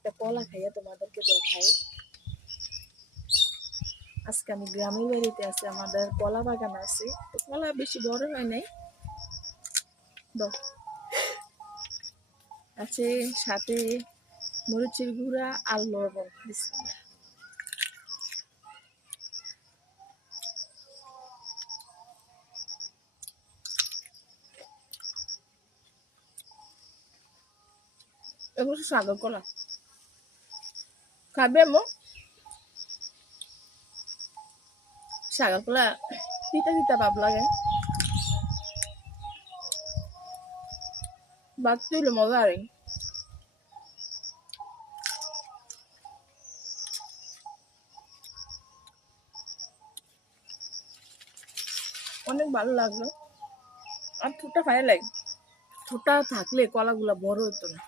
একটা কলা খাইয়া তোমাদেরকে দেখাই। আজকে আমি গ্রামের বাড়িতে আছি, আমাদের কলা বাগান আছে, তো কলা বেশি বড় হয় নাই, আছে সাথে মরিচের গুঁড়া আর লবণ। বিসমিল্লাহ। এগুলো সাগর কলা খাবে মো, সাগর কলা তিতা তিতা ভাব লাগে, বাদ তুইলে মজা আর অনেক ভালো লাগলো। আর ঠোঁটটা খাই লাগে, ঠোঁটটা থাকলে কলাগুলা বড় হতো না।